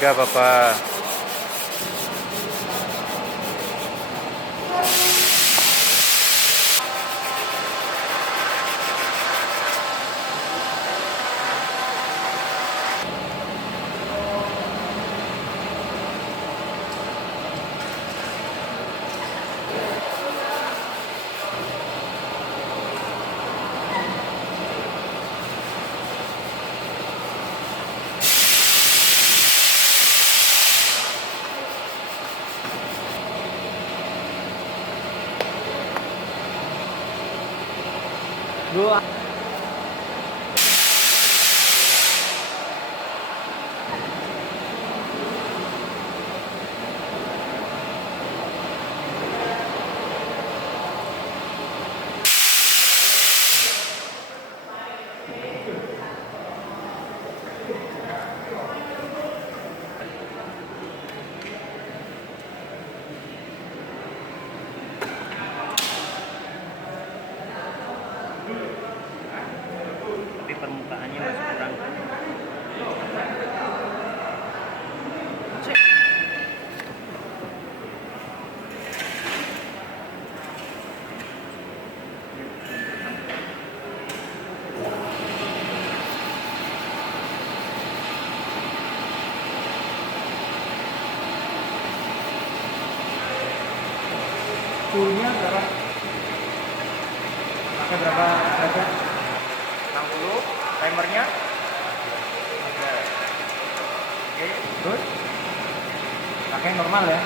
Gak apa-apa. Dua. Tapi permukaannya masih kurang. Suhunya berapa? Pakai berapa derajat? 60 timernya. Oke. Oke, terus pakai normal ya.